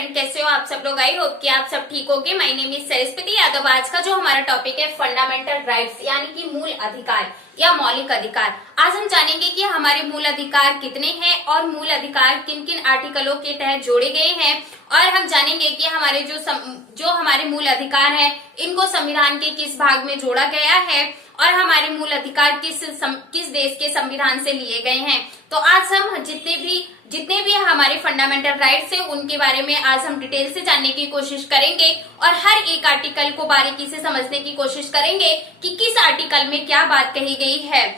Friend, कैसे हो आप सब लोग। आई होप कि आप सब ठीक होगे। My name is Saraswati Yadav. आज का जो हमारा टॉपिक है फंडामेंटल राइट्स यानी कि मूल अधिकार या मौलिक अधिकार। आज हम जानेंगे कि हमारे मूल अधिकार कितने हैं और मूल अधिकार किन किन आर्टिकलों के तहत जोड़े गए हैं, और हम जानेंगे कि हमारे जो हमारे मूल अधिकार हैं इनको संविधान के किस भाग में जोड़ा गया है और हमारे मूल अधिकार किस देश के संविधान से लिए गए हैं। तो आज हम जितने भी हमारे फंडामेंटल राइट्स हैं उनके बारे में आज हम डिटेल से जानने की कोशिश करेंगे और हर एक आर्टिकल को बारीकी से समझने की कोशिश करेंगे कि किस आर्टिकल में क्या बात कही गई है।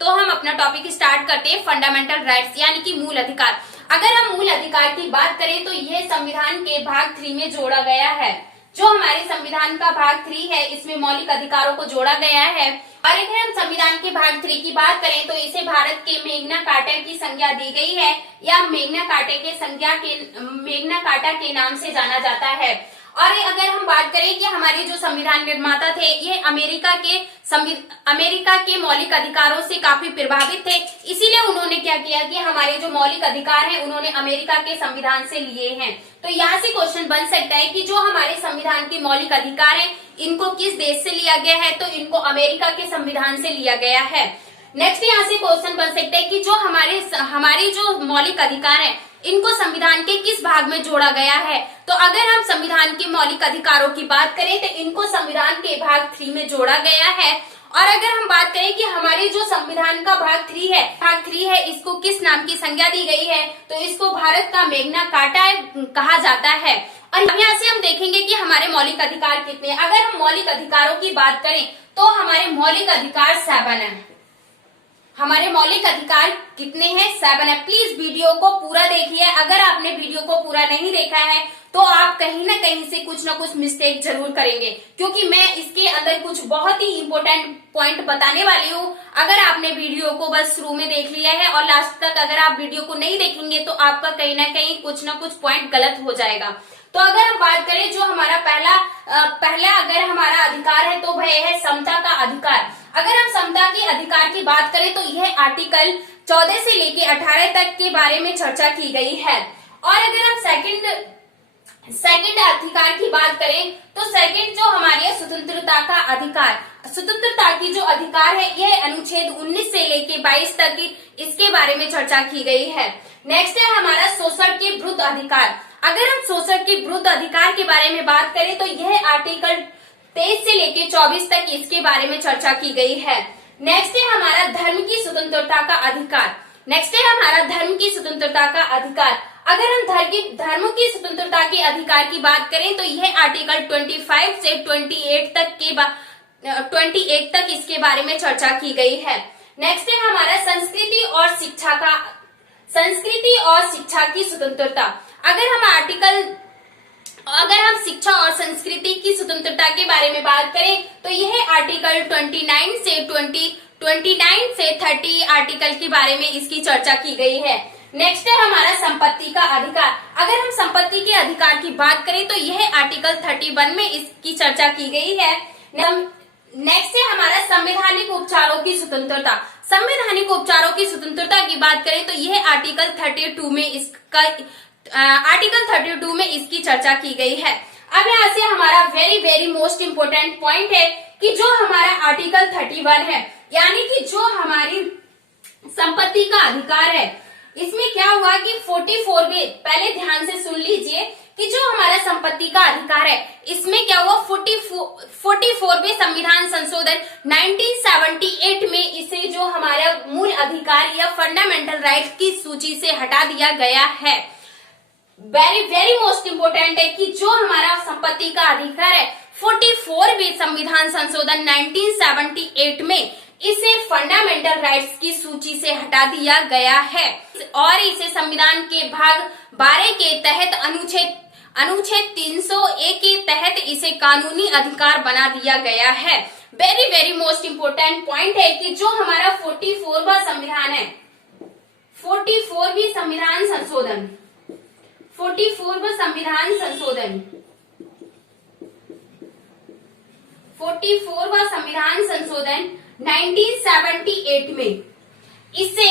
तो हम अपना टॉपिक स्टार्ट करते हैं। फंडामेंटल राइट्स यानी कि मूल अधिकार। अगर हम मूल अधिकार की बात करें तो यह संविधान के भाग 3 में जोड़ा गया है। जो हमारे संविधान का भाग 3 है इसमें मौलिक अधिकारों को जोड़ा गया है। और अगर हम संविधान के भाग 3 की बात करें तो इसे भारत के मैग्ना कार्टा की संज्ञा दी गई है या मैग्ना कार्टा के नाम से जाना जाता है। और अगर हम बात करें कि हमारे जो संविधान निर्माता थे ये अमेरिका के मौलिक अधिकारों से काफी प्रभावित थे, इसीलिए उन्होंने क्या किया कि हमारे जो मौलिक अधिकार हैं उन्होंने अमेरिका के संविधान से लिए हैं। तो यहाँ से क्वेश्चन बन सकता है कि जो हमारे संविधान के मौलिक अधिकार हैं इनको किस देश से लिया गया है, तो इनको अमेरिका के संविधान से लिया गया है। नेक्स्ट यहाँ से क्वेश्चन बन सकता है कि जो हमारे जो मौलिक अधिकार हैं इनको संविधान के किस भाग में जोड़ा गया है। तो अगर हम संविधान के मौलिक अधिकारों की बात करें तो इनको संविधान के भाग 3 में जोड़ा गया है। और अगर हम बात करें कि हमारे जो संविधान का भाग 3 है इसको किस नाम की संज्ञा दी गई है, तो इसको भारत का मैग्ना कार्टा कहा जाता है। और यहाँ से हम देखेंगे कि हमारे मौलिक अधिकार कितने हैं। अगर हम मौलिक अधिकारों की बात करें तो हमारे मौलिक अधिकार 7 है। हमारे मौलिक अधिकार कितने हैं? 7 है। प्लीज वीडियो को पूरा देखिए। अगर आपने वीडियो को पूरा नहीं देखा है तो आप कहीं ना कहीं से कुछ ना कुछ मिस्टेक जरूर करेंगे, क्योंकि मैं इसके अंदर कुछ बहुत ही इंपॉर्टेंट पॉइंट बताने वाली हूँ। अगर आपने वीडियो को बस शुरू में देख लिया है और लास्ट तक अगर आप वीडियो को नहीं देखेंगे तो आपका कहीं ना कहीं कुछ ना कुछ पॉइंट गलत हो जाएगा। तो अगर हम बात करें जो हमारा पहला अगर हमारा अधिकार है तो वह है समता का अधिकार। अगर हम समता के अधिकार की बात करें तो यह आर्टिकल 14 से लेके 18 तक के बारे में चर्चा की गई है। और अगर हम सेकंड अधिकार की बात करें तो सेकंड जो हमारी स्वतंत्रता का अधिकार, स्वतंत्रता की जो अधिकार है यह अनुच्छेद 19 से लेके 22 तक इसके बारे में चर्चा की गई है। नेक्स्ट है हमारा शोषण के विरुद्ध अधिकार। अगर हम शोषण के विरुद्ध अधिकार के बारे में बात करें तो यह आर्टिकल 23 से लेके 24 तक इसके बारे में चर्चा की गई है। नेक्स्ट है हमारा धर्म की स्वतंत्रता का अधिकार। अगर हम धर्म की स्वतंत्रता के अधिकार की बात करें तो यह आर्टिकल 25 से 28 तक इसके बारे में चर्चा की गई है। नेक्स्ट है हमारा संस्कृति और शिक्षा की स्वतंत्रता। अगर हम शिक्षा और संस्कृति की स्वतंत्रता के बारे में बात करें तो यह आर्टिकल 29 से 30 आर्टिकल के बारे में इसकी चर्चा की गई है। नेक्स्ट है हमारा संपत्ति का अधिकार। अगर हम संपत्ति के अधिकार की बात करें तो यह आर्टिकल 31 में इसकी चर्चा की गई है। नेक्स्ट है हमारा संवैधानिक उपचारों की स्वतंत्रता। संवैधानिक उपचारों की स्वतंत्रता की बात करें तो यह आर्टिकल 32 में इसकी चर्चा की गई है। अब यहाँ से हमारा वेरी मोस्ट इम्पोर्टेंट पॉइंट है कि जो हमारा आर्टिकल 31 है यानी कि जो हमारी संपत्ति का अधिकार है, इसमें क्या हुआ कि 44 में, पहले ध्यान से सुन लीजिए कि जो हमारा संपत्ति का अधिकार है इसमें क्या हुआ 44वें संविधान संशोधन 1978 में इसे जो हमारा मूल अधिकार या फंडामेंटल राइट की सूची से हटा दिया गया है। वेरी मोस्ट इम्पोर्टेंट है कि जो हमारा संपत्ति का अधिकार है 44वें संविधान संशोधन 1978 में इसे फंडामेंटल राइट्स की सूची से हटा दिया गया है और इसे संविधान के भाग 12 के तहत अनुच्छेद 301 के तहत इसे कानूनी अधिकार बना दिया गया है। वेरी मोस्ट इम्पोर्टेंट पॉइंट है कि जो हमारा 44वां संविधान है, 44वां संविधान संशोधन 44वां संविधान संशोधन 1978 में इसे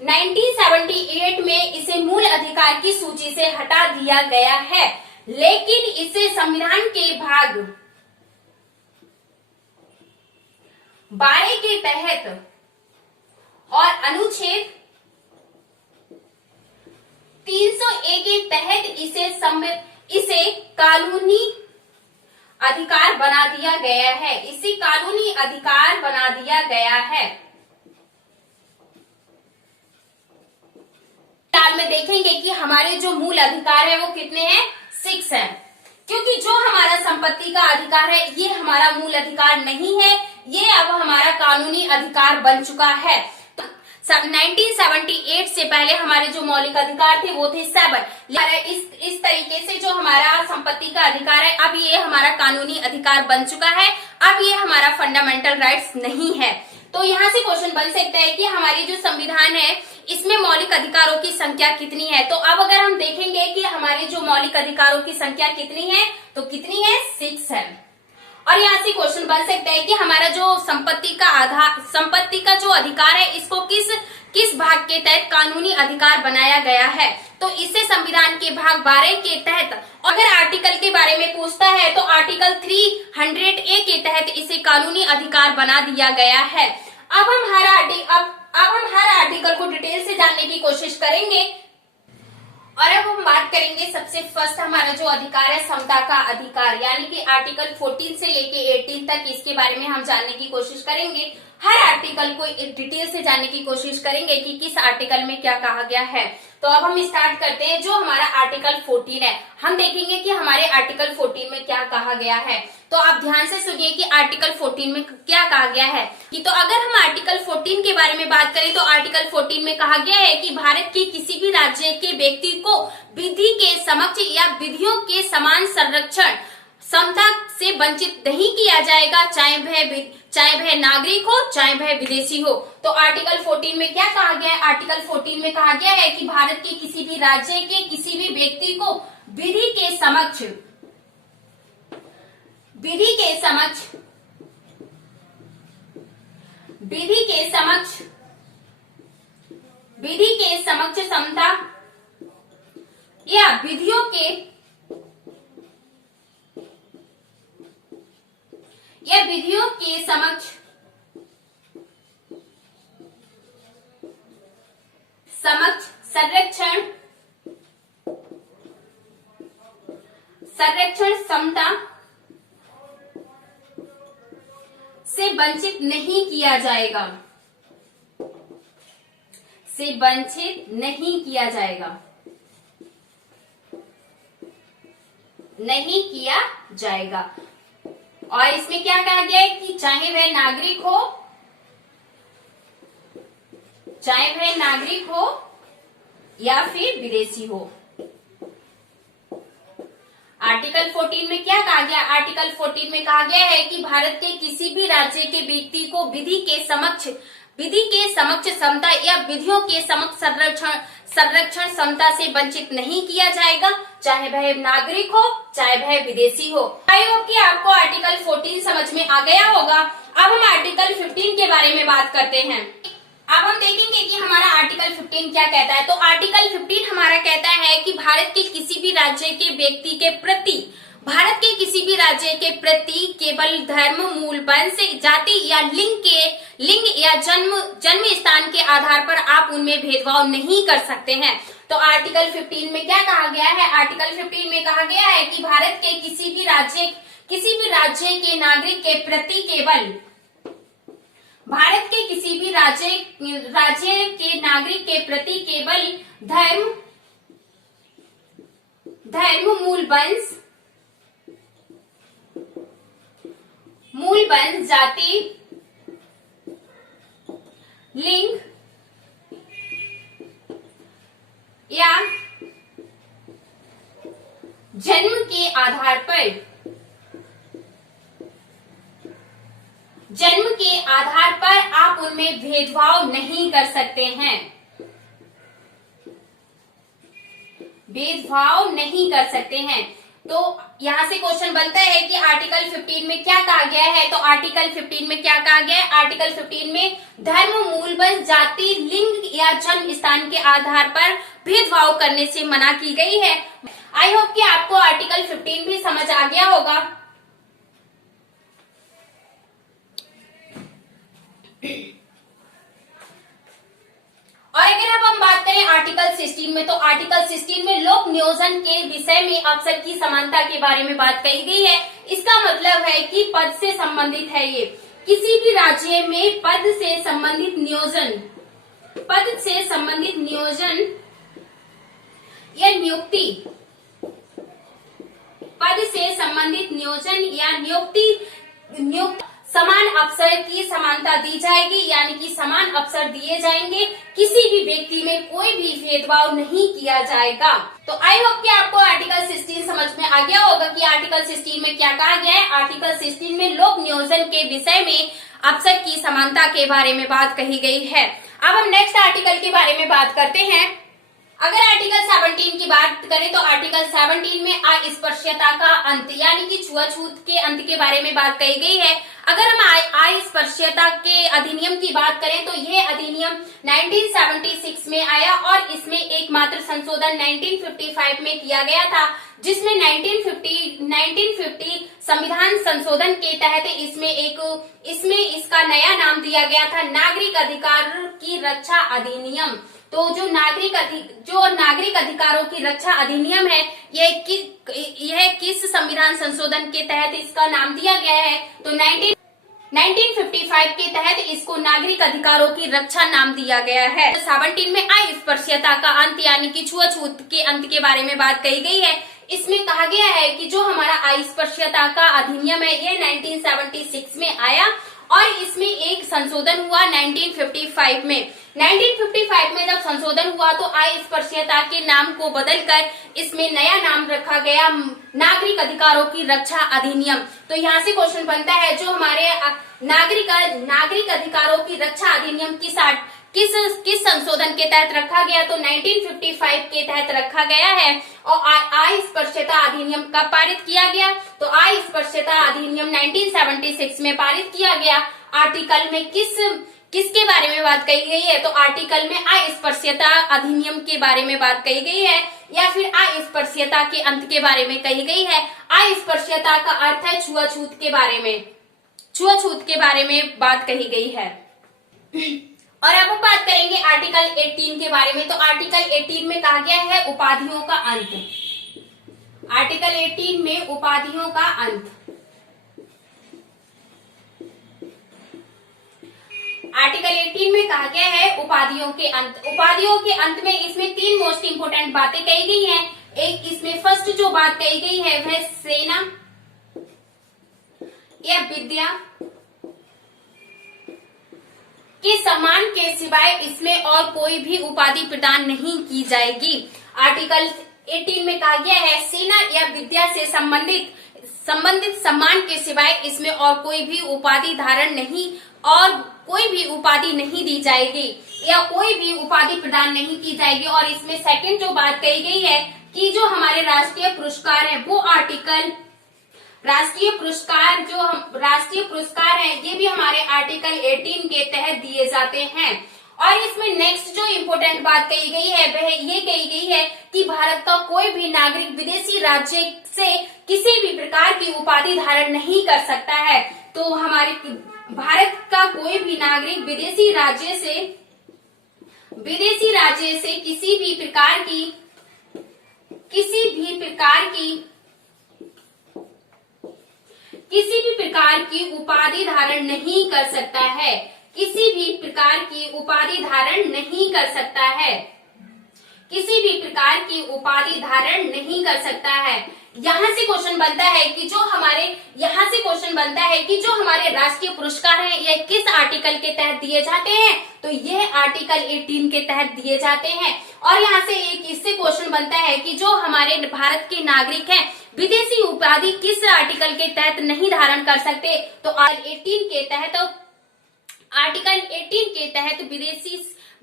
1978 में इसे मूल अधिकार अधिकार की सूची से हटा दिया गया है, लेकिन इसे संविधान के भाग 12 के तहत और अनुच्छेद 301 के तहत इसे कानूनी अधिकार बना दिया गया है। इसे कानूनी अधिकार बना दिया गया है। फिलहाल में देखेंगे कि हमारे जो मूल अधिकार है वो कितने हैं, 6 हैं, क्योंकि जो हमारा संपत्ति का अधिकार है ये हमारा मूल अधिकार नहीं है, ये अब हमारा कानूनी अधिकार बन चुका है। 1978 से पहले हमारे जो मौलिक अधिकार थे वो थे 7। इस तरीके से जो हमारा संपत्ति का अधिकार है अब ये हमारा कानूनी अधिकार बन चुका है, अब ये हमारा फंडामेंटल राइट्स नहीं है। तो यहाँ से क्वेश्चन बन सकता है कि हमारी जो संविधान है इसमें मौलिक अधिकारों की संख्या कितनी है। तो अब अगर हम देखेंगे कि हमारे जो मौलिक अधिकारों की संख्या कितनी है, तो कितनी है, 6 है। और यहाँ से क्वेश्चन बन सकता है कि हमारा जो संपत्ति का जो अधिकार है इसको किस भाग के तहत कानूनी अधिकार बनाया गया है। तो इससे संविधान के भाग 12 के तहत, अगर आर्टिकल के बारे में पूछता है तो आर्टिकल 300A के तहत इसे कानूनी अधिकार बना दिया गया है। अब हम हर आर्टिकल को डिटेल से जानने की कोशिश करेंगे। और अब हम बात करेंगे सबसे फर्स्ट हमारा जो अधिकार है समता का अधिकार, यानी कि आर्टिकल 14 से लेके 18 तक इसके बारे में हम जानने की कोशिश करेंगे। हर आर्टिकल को डिटेल से जानने की कोशिश करेंगे कि किस आर्टिकल में क्या कहा गया है। तो अब हम स्टार्ट करते हैं। जो हमारा आर्टिकल 14 है, हम देखेंगे कि हमारे आर्टिकल 14 में क्या कहा गया है। तो आप ध्यान से सुनिए कि आर्टिकल 14 में क्या कहा गया है। कि तो अगर हम आर्टिकल 14 के बारे में बात करें तो आर्टिकल 14 में कहा गया है कि भारत के किसी भी राज्य के व्यक्ति को विधि के समक्ष या विधियों के समान संरक्षण समता से वंचित नहीं किया जाएगा, चाहे वह नागरिक हो चाहे वह विदेशी हो। तो आर्टिकल 14 में क्या कहा गया है, आर्टिकल 14 में कहा गया है कि भारत के किसी भी राज्य के किसी भी व्यक्ति को विधि के समक्ष समता या विधियों के समक्ष संरक्षण समता से वंचित नहीं किया जाएगा, नहीं किया जाएगा। और इसमें क्या कहा गया है कि चाहे वह नागरिक हो या फिर विदेशी हो। आर्टिकल 14 में क्या कहा गया, आर्टिकल 14 में कहा गया है कि भारत के किसी भी राज्य के व्यक्ति को विधि के समक्ष समता या विधियों के समक्ष संरक्षण समता से वंचित नहीं किया जाएगा, चाहे वह नागरिक हो चाहे वह विदेशी हो। आई होप कि आपको आर्टिकल 14 समझ में आ गया होगा। अब हम आर्टिकल 15 के बारे में बात करते हैं। अब हम देखेंगे कि हमारा आर्टिकल 15 क्या कहता है। तो आर्टिकल 15 हमारा कहता है कि भारत के किसी भी राज्य के व्यक्ति के प्रति केवल धर्म, मूल, वंश, जाति या लिंग या जन्म स्थान के आधार पर आप उनमें भेदभाव नहीं कर सकते हैं। तो आर्टिकल 15 में क्या कहा गया है, आर्टिकल 15 में कहा गया है कि भारत के किसी भी राज्य के नागरिक के प्रति केवल धर्म, मूल, वंश, जाति, लिंग या जन्म के आधार पर आप उनमें भेदभाव नहीं कर सकते हैं, तो यहाँ से क्वेश्चन बनता है कि आर्टिकल 15 में क्या कहा गया है। तो आर्टिकल 15 में क्या कहा गया है? आर्टिकल 15 में धर्म, मूलबल, जाति, लिंग या जन्म स्थान के आधार पर भेदभाव करने से मना की गई है। आई होप कि आपको आर्टिकल 15 भी समझ आ गया होगा। और अगर अब हम बात करें आर्टिकल 16 में, तो आर्टिकल 16 में लोक नियोजन के विषय में अवसर की समानता के बारे में बात कही गई है। इसका मतलब है कि पद से संबंधित है ये, किसी भी राज्य में पद से संबंधित नियोजन या नियुक्ति, पद से संबंधित नियोजन या नियुक्ति समान अवसर की समानता दी जाएगी, यानी कि समान अवसर दिए जाएंगे, किसी भी व्यक्ति में कोई भी भेदभाव नहीं किया जाएगा। तो आई होप कि आपको आर्टिकल 16 समझ में आ गया होगा कि आर्टिकल 16 में क्या कहा गया है। आर्टिकल 16 में लोक नियोजन के विषय में अवसर की समानता के बारे में बात कही गई है। अब हम नेक्स्ट आर्टिकल के बारे में बात करते हैं। अगर आर्टिकल 17 की बात करें तो आर्टिकल 17 में अस्पृश्यता का अंत यानी कि छुआछूत के अंत के बारे में बात कही गई है। अगर हम अस्पृश्यता के अधिनियम की बात करें तो यह अधिनियम 1976 में आया और इसमें एकमात्र संशोधन 1955 में किया गया था, जिसमें 1950 संविधान संशोधन के तहत इसमें इसका नया नाम दिया गया था नागरिक अधिकार की रक्षा अधिनियम। तो जो नागरिक अधिकारों की रक्षा अधिनियम है, यह किस संविधान संशोधन के तहत इसका नाम दिया गया है? तो 1955 के तहत इसको नागरिक अधिकारों की रक्षा नाम दिया गया है। 17 में अस्पृश्यता का अंत यानी कि छुआछूत के अंत के बारे में बात कही गई है। इसमें कहा गया है कि जो हमारा अस्पृश्यता का अधिनियम है ये 1976 में आया और इसमें एक संशोधन हुआ 1955 में। 1955 में जब संशोधन हुआ तो अस्पृश्यता के नाम को बदलकर इसमें नया नाम रखा गया नागरिक अधिकारों की रक्षा अधिनियम। तो यहाँ से क्वेश्चन बनता है जो हमारे नागरिक अधिकारों की रक्षा अधिनियम किस संशोधन के तहत रखा गया? तो 1955 के तहत रखा गया है। और अस्पृश्यता अधिनियम कब पारित किया गया? तो अस्पृश्यता अधिनियम 1976 में पारित किया गया। आर्टिकल में किसके बारे में बात कही गई है? तो आर्टिकल में अस्पृश्यता अधिनियम के बारे में बात कही गई है या फिर अस्पृश्यता के अंत के बारे में कही गई है। अस्पृश्यता का अर्थ है छुआछूत के बारे में बात कही गई है। और अब हम बात करेंगे आर्टिकल 18 के बारे में। तो आर्टिकल 18 में कहा गया है उपाधियों का अंत। आर्टिकल 18 में उपाधियों का अंत। आर्टिकल 18 में कहा गया है उपाधियों के अंत। उपाधियों के अंत में इसमें 3 मोस्ट इंपोर्टेंट बातें कही गई हैं। एक इसमें फर्स्ट जो बात कही गई है वह सेना या विद्या के सम्मान के सिवाय इसमें और कोई भी उपाधि प्रदान नहीं की जाएगी। आर्टिकल 18 में कहा गया है सेना या विद्या से संबंधित सम्मान के सिवाय इसमें और कोई भी उपाधि धारण नहीं और कोई भी उपाधि नहीं दी जाएगी या कोई भी उपाधि प्रदान नहीं की जाएगी। और इसमें सेकंड जो बात कही गई है कि जो हमारे राष्ट्रीय पुरस्कार है वो राष्ट्रीय पुरस्कार है ये भी हमारे आर्टिकल 18 के तहत दिए जाते हैं। और इसमें नेक्स्ट जो इम्पोर्टेंट बात कही गई है वह ये कही गई है कि भारत का कोई भी नागरिक विदेशी राज्य से किसी भी प्रकार की उपाधि धारण नहीं कर सकता है। तो हमारे भारत का कोई भी नागरिक विदेशी राज्य से किसी भी प्रकार की उपाधि धारण नहीं कर सकता है। किसी भी प्रकार की उपाधि धारण नहीं कर सकता है। किसी भी प्रकार की उपाधि धारण नहीं कर सकता है। यहाँ से क्वेश्चन बनता है कि जो हमारे राष्ट्रीय पुरस्कार हैं यह किस आर्टिकल के तहत दिए जाते हैं? तो यह आर्टिकल 18 के तहत दिए जाते हैं। और यहाँ से एक इससे क्वेश्चन बनता है कि जो हमारे भारत के नागरिक हैं विदेशी उपाधि किस आर्टिकल के तहत नहीं धारण कर सकते? तो आर्टिकल 18 के तहत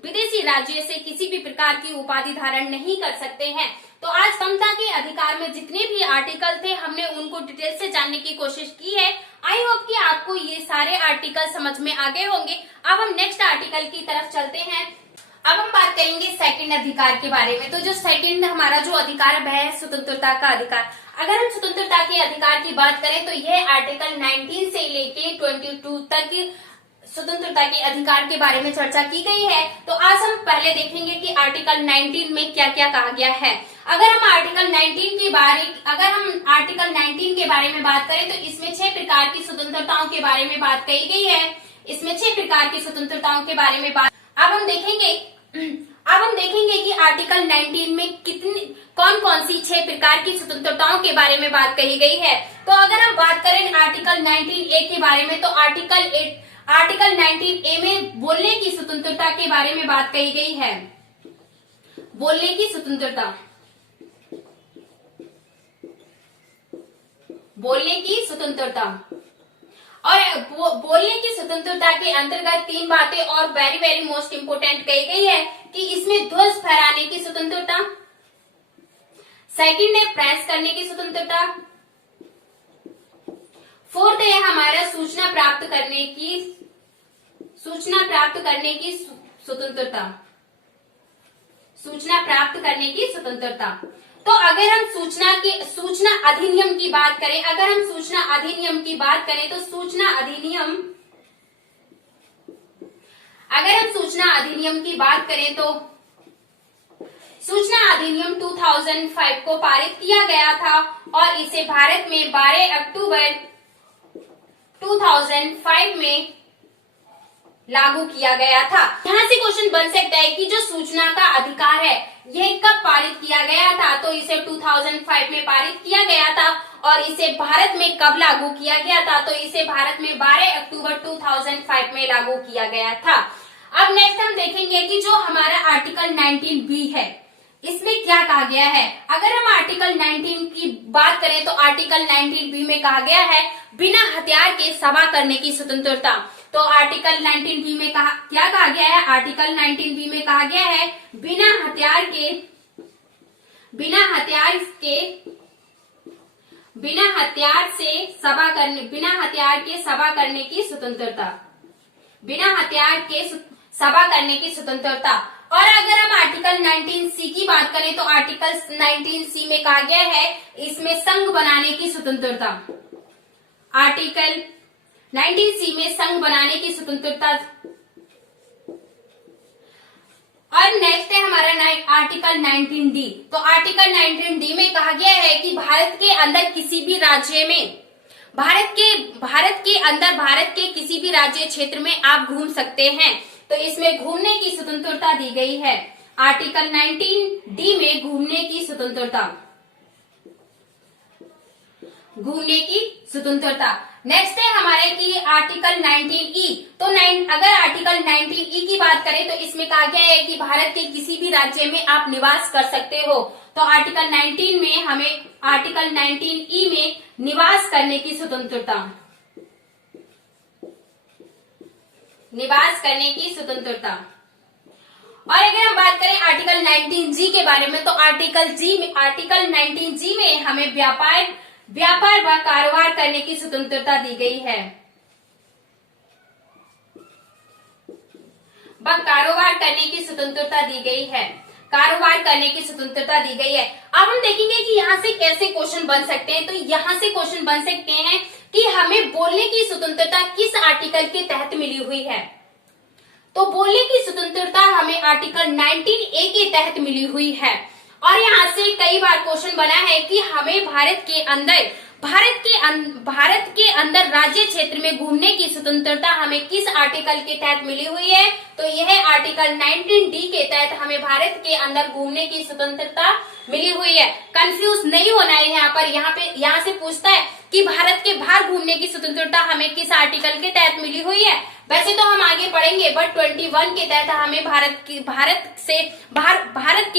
विदेशी राज्य से किसी भी प्रकार की उपाधि धारण नहीं कर सकते हैं। तो आज समता के अधिकार में जितने भी आर्टिकल थे हमने उनको डिटेल से जानने की कोशिश की है। आई होप कि आपको ये सारे आर्टिकल समझ में आ गए होंगे। अब हम नेक्स्ट आर्टिकल की तरफ चलते हैं। अब हम बात करेंगे सेकंड अधिकार के बारे में। तो जो सेकंड हमारा जो अधिकार है स्वतंत्रता का अधिकार। अगर हम स्वतंत्रता के अधिकार की बात करें तो यह आर्टिकल 19 से लेके 22 तक स्वतंत्रता के अधिकार के बारे में चर्चा की गई है। तो आज हम पहले देखेंगे कि आर्टिकल 19 में क्या क्या कहा गया है। अगर हम आर्टिकल 19 के बारे में बात करें तो इसमें 6 प्रकार की स्वतंत्रताओं के बारे में बात कही गई है। इसमें 6 प्रकार की स्वतंत्रताओं के बारे में बात अब हम देखेंगे कि आर्टिकल 19 में कौन कौन सी 6 प्रकार की स्वतंत्रताओं के बारे में बात कही गई है। तो अगर हम बात करें आर्टिकल 19A के बारे में तो आर्टिकल 19A में बोलने की स्वतंत्रता के बारे में बात कही गई है। बोलने की स्वतंत्रता, बोलने की स्वतंत्रता और बोलने की स्वतंत्रता के अंतर्गत 3 बातें और वेरी वेरी मोस्ट इंपोर्टेंट कही गई है कि इसमें ध्वज फहराने की स्वतंत्रता, सेकंड है प्रेस करने की स्वतंत्रता, फोर्थ है हमारा सूचना प्राप्त करने की स्वतंत्रता, सूचना प्राप्त करने की स्वतंत्रता। तो अगर हम सूचना अधिनियम की बात करें, तो सूचना अधिनियम 2005 को पारित किया गया था और इसे भारत में 12 अक्टूबर 2005 में लागू किया गया था। यहाँ से क्वेश्चन बन सकता है कि जो सूचना का अधिकार है यह कब पारित किया गया था। तो इसे 2005 में पारित किया गया था और इसे भारत में कब लागू किया गया था। तो इसे भारत में 12 अक्टूबर 2005 में लागू किया गया था। अब नेक्स्ट हम देखेंगे कि जो हमारा आर्टिकल 19B है इसमें क्या कहा गया है। अगर हम आर्टिकल 19 की बात करें तो आर्टिकल 19B में कहा गया है बिना हथियार के सभा करने की स्वतंत्रता। तो आर्टिकल 19B में क्या कहा गया है। आर्टिकल 19B में कहा गया है बिना हथियार के सभा करने की स्वतंत्रता, बिना हथियार के सभा करने की स्वतंत्रता। और अगर हम आर्टिकल 19C की बात करें तो आर्टिकल 19C में कहा गया है इसमें संघ बनाने की स्वतंत्रता, आर्टिकल 19C में संघ बनाने की स्वतंत्रता। और नेक्स्ट है हमारा आर्टिकल 19D। तो आर्टिकल 19D में कहा गया है कि भारत के अंदर किसी भी राज्य में भारत के किसी भी राज्य क्षेत्र में आप घूम सकते हैं। तो इसमें घूमने की स्वतंत्रता दी गई है। आर्टिकल 19D में घूमने की स्वतंत्रता। नेक्स्ट है हमारे की आर्टिकल 19E। तो अगर आर्टिकल 19E की बात करें तो इसमें कहा गया है कि भारत के किसी भी राज्य में आप निवास कर सकते हो। तो आर्टिकल 19 में हमें आर्टिकल 19E में निवास करने की स्वतंत्रता, निवास करने की स्वतंत्रता। और अगर हम बात करें आर्टिकल 19G के बारे में तो आर्टिकल 19G में हमें व्यापार व कारोबार करने की स्वतंत्रता दी गई है, कारोबार करने की स्वतंत्रता दी गई है, कारोबार करने की स्वतंत्रता दी गई है। अब हम देखेंगे कि यहाँ से कैसे क्वेश्चन बन सकते हैं। तो यहाँ से क्वेश्चन बन सकते हैं कि हमें बोलने की स्वतंत्रता किस आर्टिकल के तहत मिली हुई है। तो बोलने की स्वतंत्रता हमें आर्टिकल 19A के तहत मिली हुई है। और यहाँ से कई बार क्वेश्चन बना है कि हमें भारत के अंदर राज्य क्षेत्र में घूमने की स्वतंत्रता हमें किस आर्टिकल के तहत मिली हुई है। तो यह आर्टिकल 19D के तहत हमें भारत के अंदर घूमने की स्वतंत्रता मिली हुई है। कंफ्यूज नहीं होना है यहाँ पर। यहाँ से पूछता है कि भारत के बाहर घूमने की स्वतंत्रता हमें किस आर्टिकल के तहत मिली हुई है। वैसे तो हम आगे पढ़ेंगे बट 21 के तहत हमें भारत के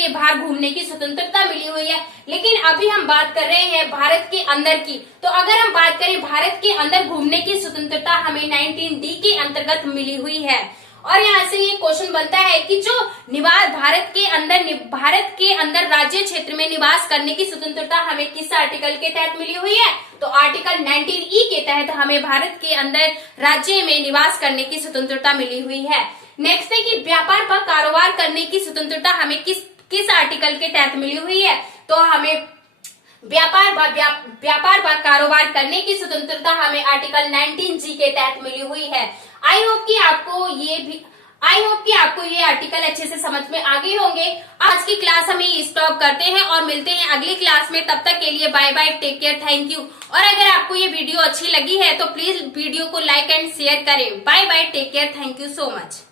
बाहर घूमने की स्वतंत्रता मिली हुई है। लेकिन अभी हम बात कर रहे हैं भारत के अंदर की। तो अगर हम बात करें भारत के अंदर घूमने की स्वतंत्रता हमें 19D के अंतर्गत मिली हुई है। और यहाँ से ये क्वेश्चन बनता है कि जो निवास भारत के अंदर राज्य क्षेत्र में निवास करने की स्वतंत्रता हमें किस आर्टिकल के तहत मिली हुई है? तो आर्टिकल 19E के तहत हमें भारत के अंदर राज्य में निवास करने की स्वतंत्रता मिली हुई है। नेक्स्ट है कि व्यापार व कारोबार करने की स्वतंत्रता हमें किस आर्टिकल के तहत मिली हुई है? तो हमें व्यापार व कारोबार करने की स्वतंत्रता हमें आर्टिकल 19G के तहत मिली हुई है। आई होप कि आपको ये आर्टिकल अच्छे से समझ में आ गए होंगे। आज की क्लास हम ये स्टॉप करते हैं और मिलते हैं अगली क्लास में। तब तक के लिए bye bye, take care, thank you. और अगर आपको ये वीडियो अच्छी लगी है तो प्लीज वीडियो को लाइक एंड शेयर करें। Bye bye, take care, thank you so much.